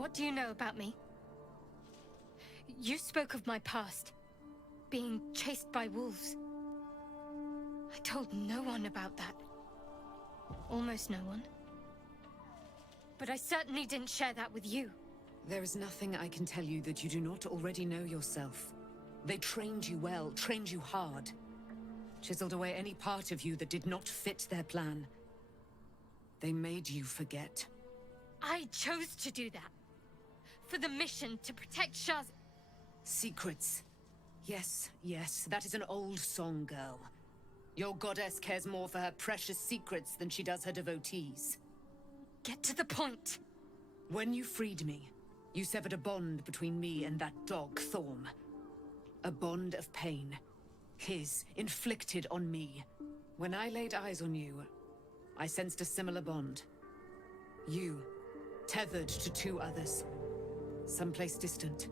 What do you know about me? You spoke of my past. Being chased by wolves. I told no one about that. Almost no one. But I certainly didn't share that with you. There is nothing I can tell you that you do not already know yourself. They trained you well, trained you hard. Chiseled away any part of you that did not fit their plan. They made you forget. I chose to do that. For the mission to protect Shah's... Secrets. Yes, yes, that is an old song, girl. Your goddess cares more for her precious secrets than she does her devotees. Get to the point. When you freed me, you severed a bond between me and that dog, Thorm. A bond of pain. His, inflicted on me. When I laid eyes on you, I sensed a similar bond. You, tethered to two others. Someplace distant.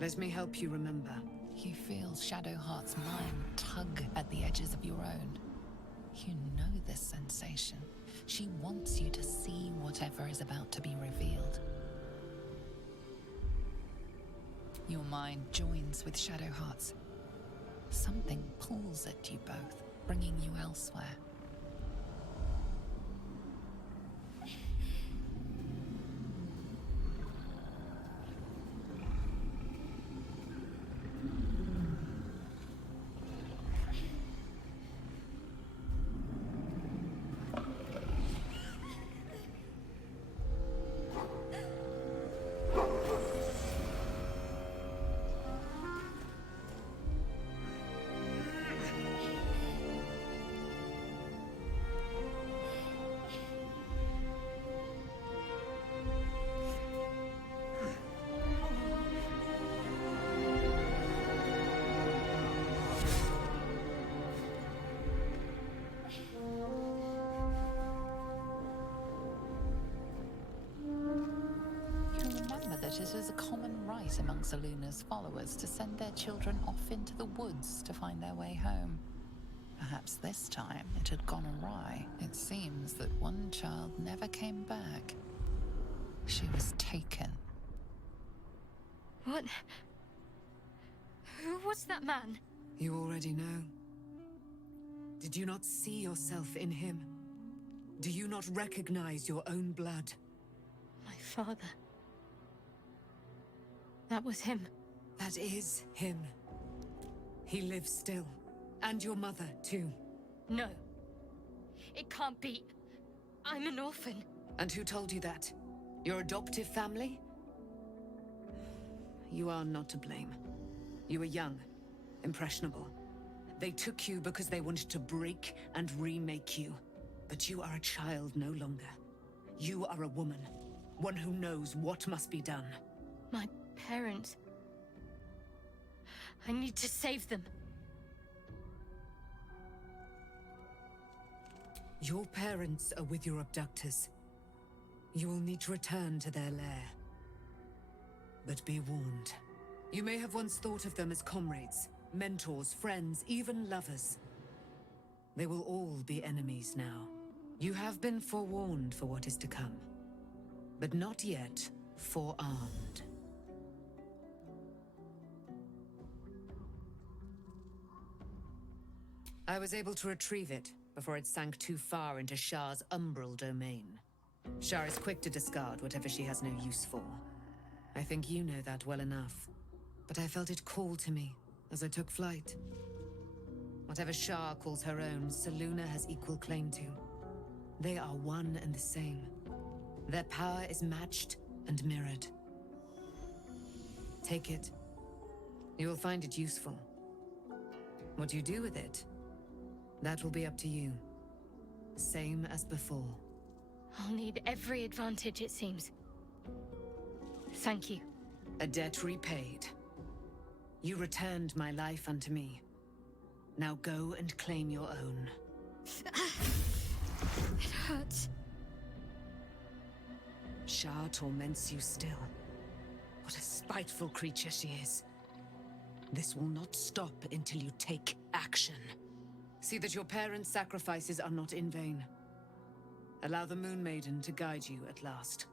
Let me help you remember. You feel Shadowheart's mind tug at the edges of your own. You know this sensation. She wants you to see whatever is about to be revealed. Your mind joins with Shadowheart's. Something pulls at you both, bringing you elsewhere. It is a common right among Seluna's followers to send their children off into the woods to find their way home. Perhaps this time it had gone awry. It seems that one child never came back. She was taken. What? Who was that man? You already know. Did you not see yourself in him? Do you not recognize your own blood? My father. That was him. That is him. He lives still. And your mother, too. No. It can't be. I'm an orphan. And who told you that? Your adoptive family? You are not to blame. You were young, impressionable. They took you because they wanted to break and remake you. But you are a child no longer. You are a woman. One who knows what must be done. My parents. I need to save them. Your parents are with your abductors. You will need to return to their lair. But be warned. You may have once thought of them as comrades, mentors, friends, even lovers. They will all be enemies now. You have been forewarned for what is to come, but not yet forearmed. I was able to retrieve it before it sank too far into Shah's umbral domain. Shah is quick to discard whatever she has no use for. I think you know that well enough. But I felt it call to me as I took flight. Whatever Shah calls her own, Selûne has equal claim to. They are one and the same. Their power is matched and mirrored. Take it. You will find it useful. What you do with it, that will be up to you. Same as before. I'll need every advantage, it seems. Thank you. A debt repaid. You returned my life unto me. Now go and claim your own. It hurts. Shah torments you still. What a spiteful creature she is. This will not stop until you take action. See that your parents' sacrifices are not in vain. Allow the Moon Maiden to guide you at last.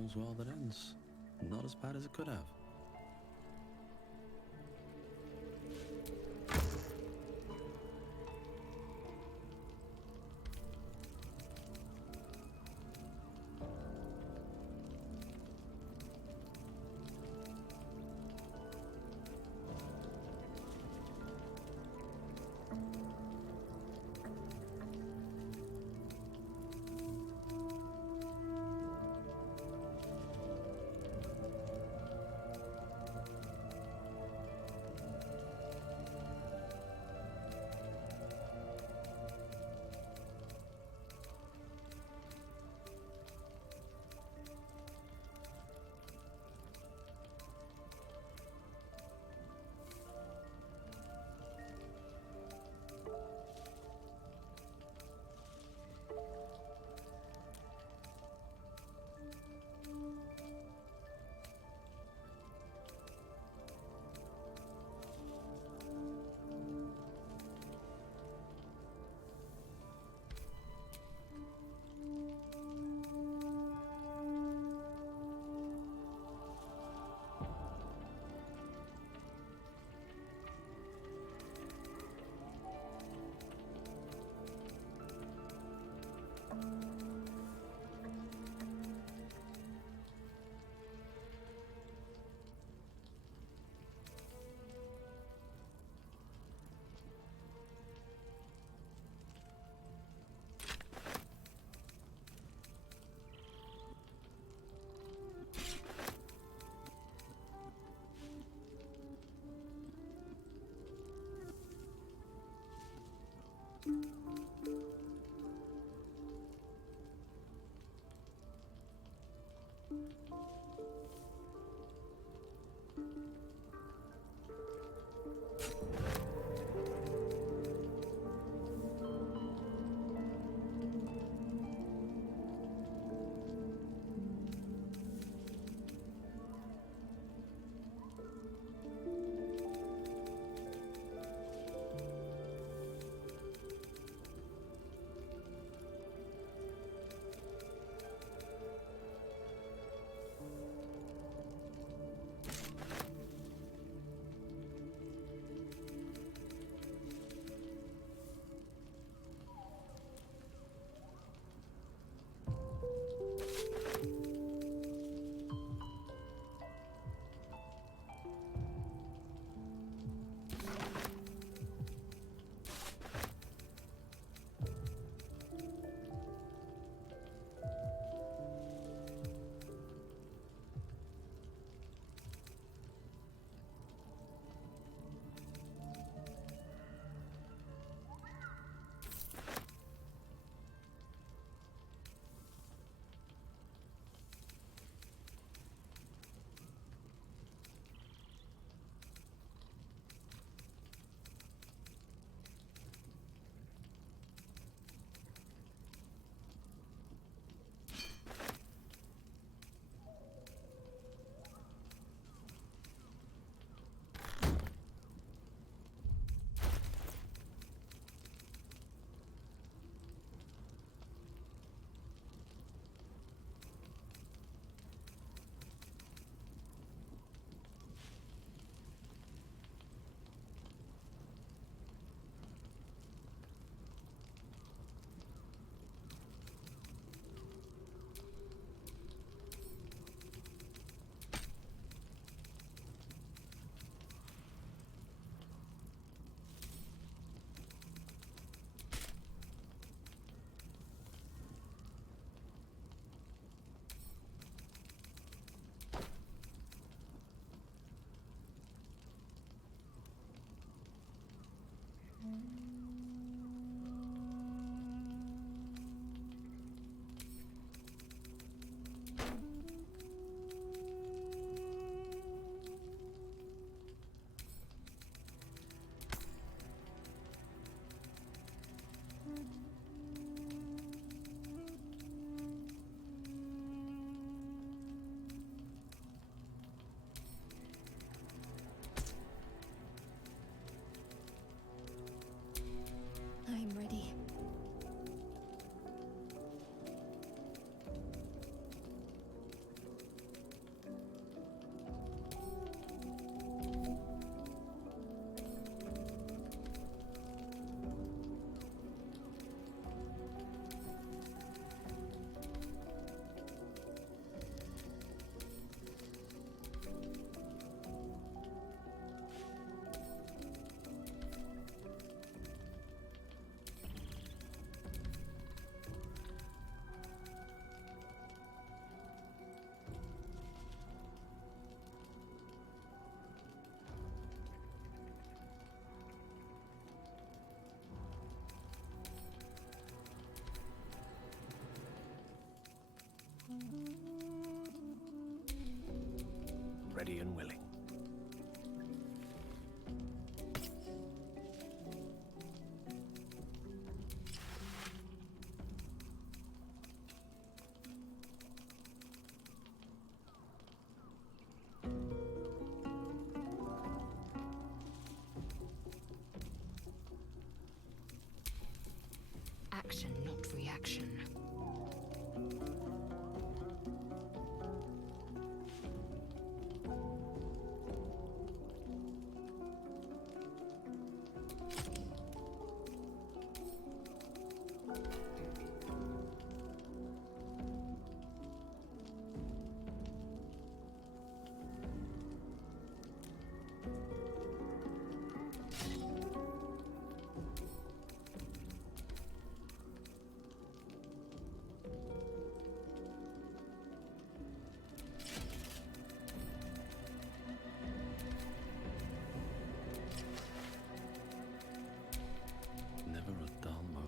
all's well that ends. Not as bad as it could have. ready and willing. Action, not reaction. Never a dull moment.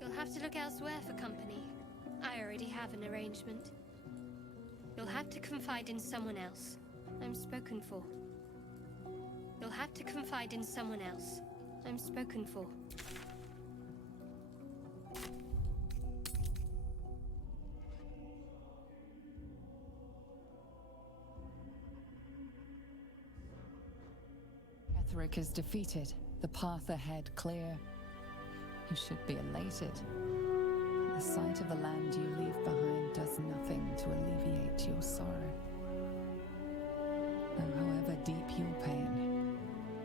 You'll have to look elsewhere for company. I already have an arrangement. You'll have to confide in someone else. I'm spoken for. You'll have to confide in someone else. I'm spoken for. Etheric is defeated, the path ahead clear. You should be elated. The sight of the land you leave behind does nothing to alleviate your sorrow. Though however deep your pain,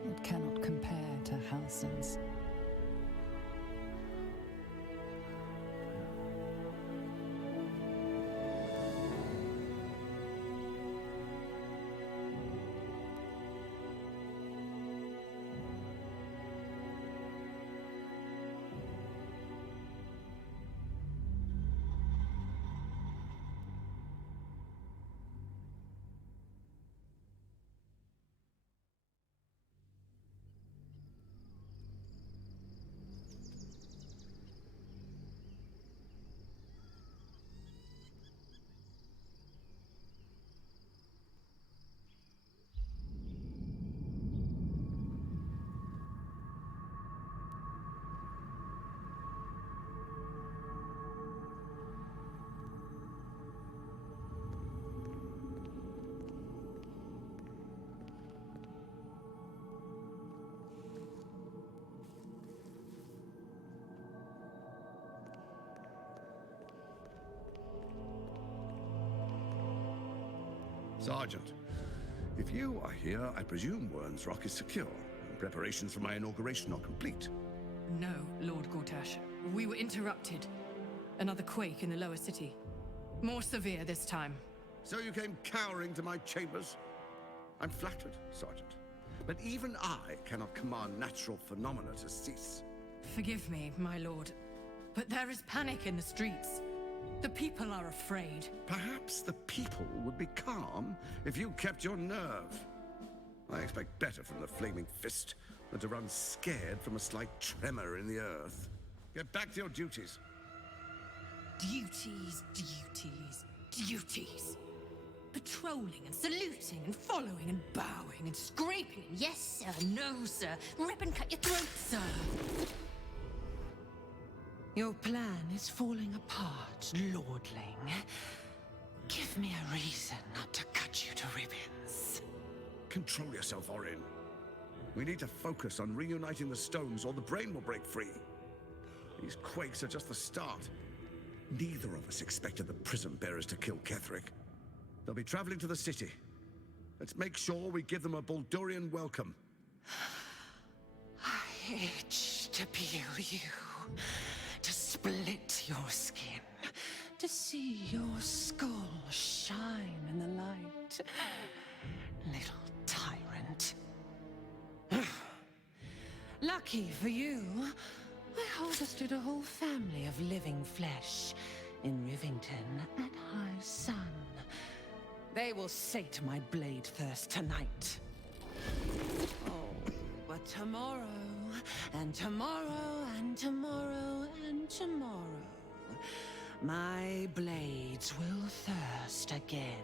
it cannot compare to Halsin's. Sergeant, if you are here, I presume Wern's Rock is secure, and preparations for my inauguration are complete. No, Lord Gortash. We were interrupted. Another quake in the lower city. More severe this time. So you came cowering to my chambers? I'm flattered, Sergeant. But even I cannot command natural phenomena to cease. Forgive me, my lord, but there is panic in the streets. The people are afraid. Perhaps the people would be calm if you kept your nerve. I expect better from the Flaming Fist than to run scared from a slight tremor in the earth. Get back to your duties. Duties, duties, duties. Patrolling and saluting and following and bowing and scraping and yes sir, no sir, rip and cut your throat, sir. Your plan is falling apart, lordling. Give me a reason not to cut you to ribbons. Control yourself, Orin. We need to focus on reuniting the stones or the brain will break free. These quakes are just the start. Neither of us expected the prism bearers to kill Ketheric. They'll be traveling to the city. Let's make sure we give them a Baldurian welcome. I itch to peel you, to split your skin, to see your skull shine in the light. Little tyrant. Lucky for you, I harvested a whole family of living flesh in Rivington at high sun. They will sate my blade thirst tonight. Oh, but tomorrow, and tomorrow, and tomorrow, and tomorrow, my blades will thirst again.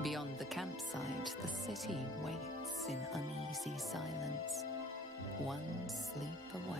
Beyond the campsite, the city waits in uneasy silence, one sleep away.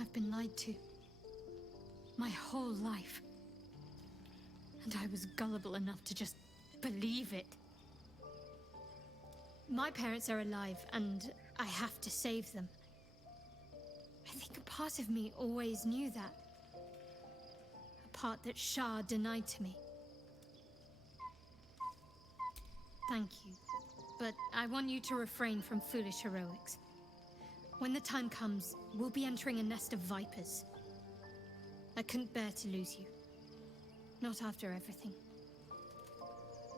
I've been lied to. My whole life. And I was gullible enough to just believe it. My parents are alive, and I have to save them. I think a part of me always knew that. A part that Shah denied to me. Thank you. But I want you to refrain from foolish heroics. When the time comes, we'll be entering a nest of vipers. I couldn't bear to lose you. Not after everything.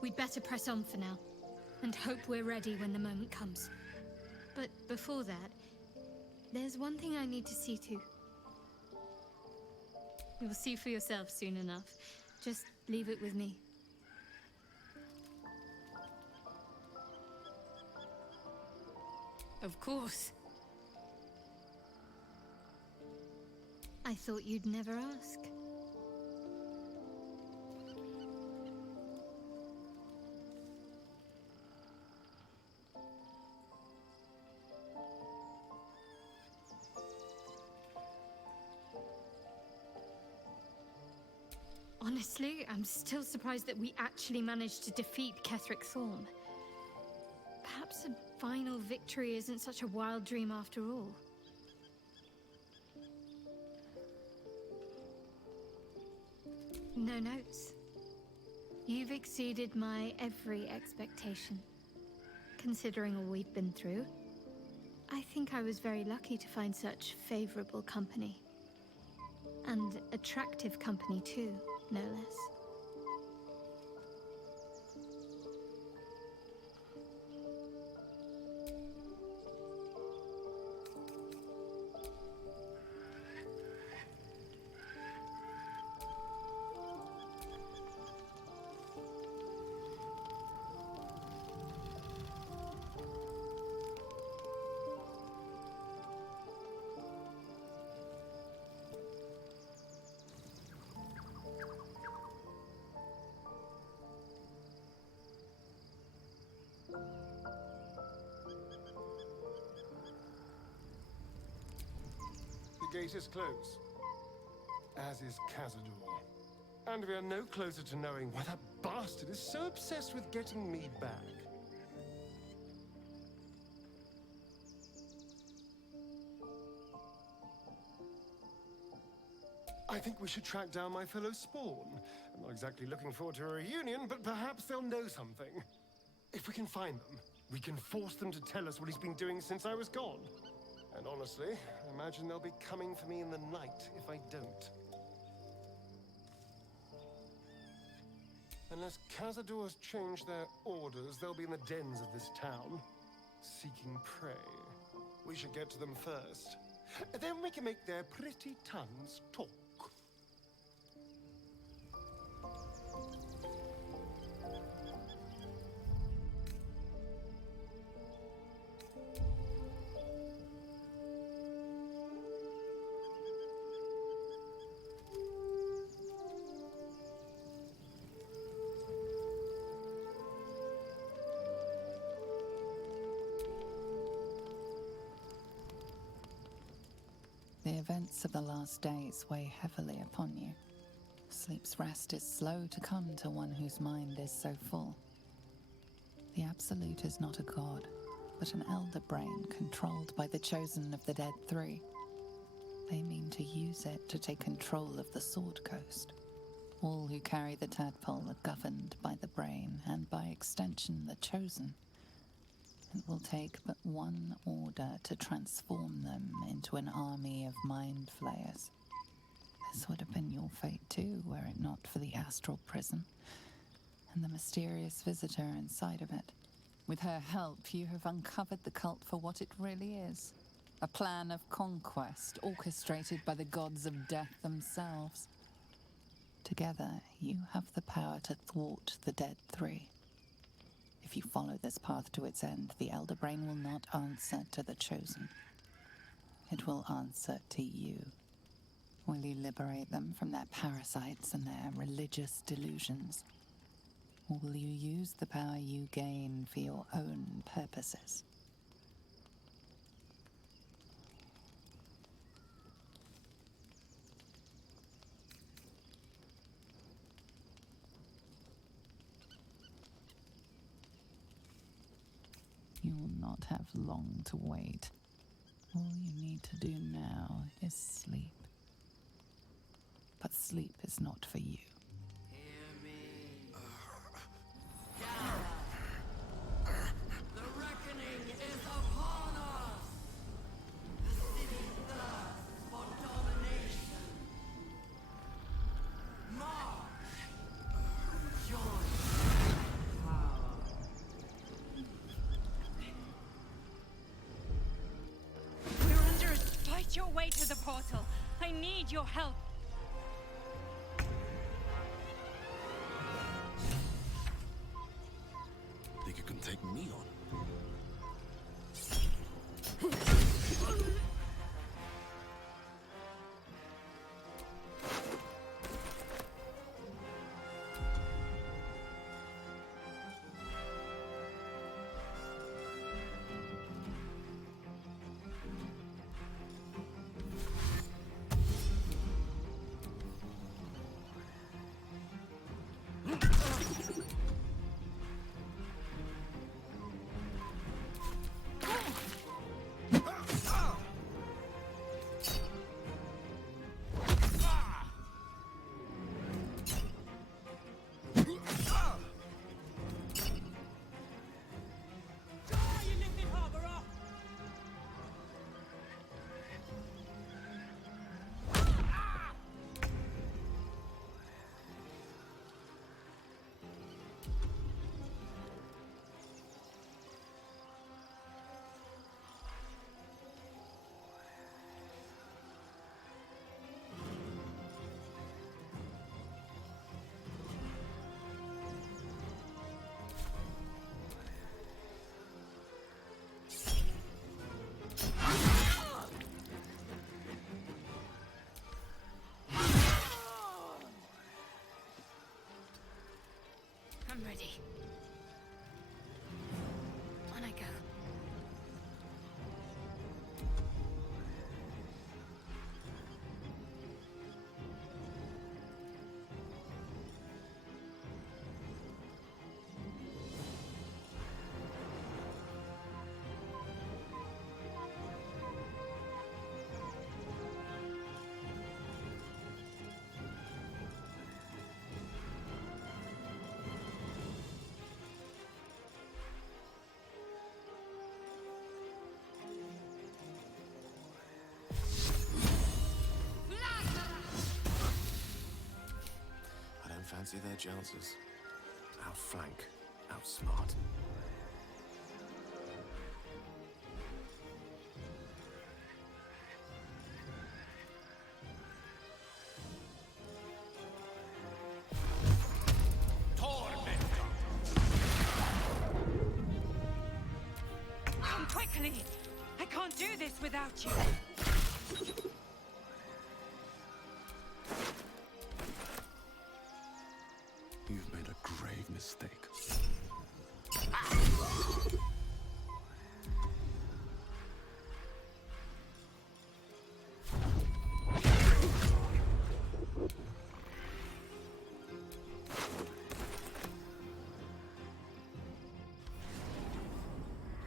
We'd better press on for now, and hope we're ready when the moment comes. But before that, there's one thing I need to see to. You'll see for yourself soon enough. Just leave it with me. Of course. I thought you'd never ask. Honestly, I'm still surprised that we actually managed to defeat Ketheric Thorm. Perhaps a final victory isn't such a wild dream after all. No notes. You've exceeded my every expectation. Considering all we've been through, I think I was very lucky to find such favorable company. And attractive company too, no less. gate is closed. As is Cazador. And we are no closer to knowing why that bastard is so obsessed with getting me back. I think we should track down my fellow Spawn. I'm not exactly looking forward to a reunion, but perhaps they'll know something. If we can find them, we can force them to tell us what he's been doing since I was gone. And honestly, I imagine they'll be coming for me in the night if I don't. Unless Cazador's changed their orders, they'll be in the dens of this town, seeking prey. We should get to them first. Then we can make their pretty tongues talk. The events of the last days weigh heavily upon you. Sleep's rest is slow to come to one whose mind is so full. The Absolute is not a god, but an elder brain controlled by the chosen of the Dead Three. They mean to use it to take control of the Sword Coast. All who carry the tadpole are governed by the brain, and by extension the chosen. It will take but one order to transform them into an army of mind flayers. This would have been your fate too, were it not for the astral prison and the mysterious visitor inside of it. With her help, you have uncovered the cult for what it really is. A plan of conquest orchestrated by the gods of death themselves. Together, you have the power to thwart the Dead Three. If you follow this path to its end, the Elder Brain will not answer to the Chosen. It will answer to you. Will you liberate them from their parasites and their religious delusions? Or will you use the power you gain for your own purposes? You will not have long to wait. All you need to do now is sleep. But sleep is not for you. Hear me. Gather. The reckoning is upon us. The city thirsts for domination. March. Join power. We're under it. Fight your way to the portal. I need your help. Think you can take me on? Fancy their chances. Outflank, outsmart. Come quickly! I can't do this without you! You've made a grave mistake.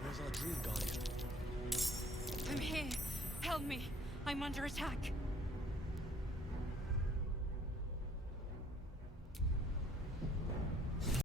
Where's our dream guardian? I'm here! Help me! I'm under attack!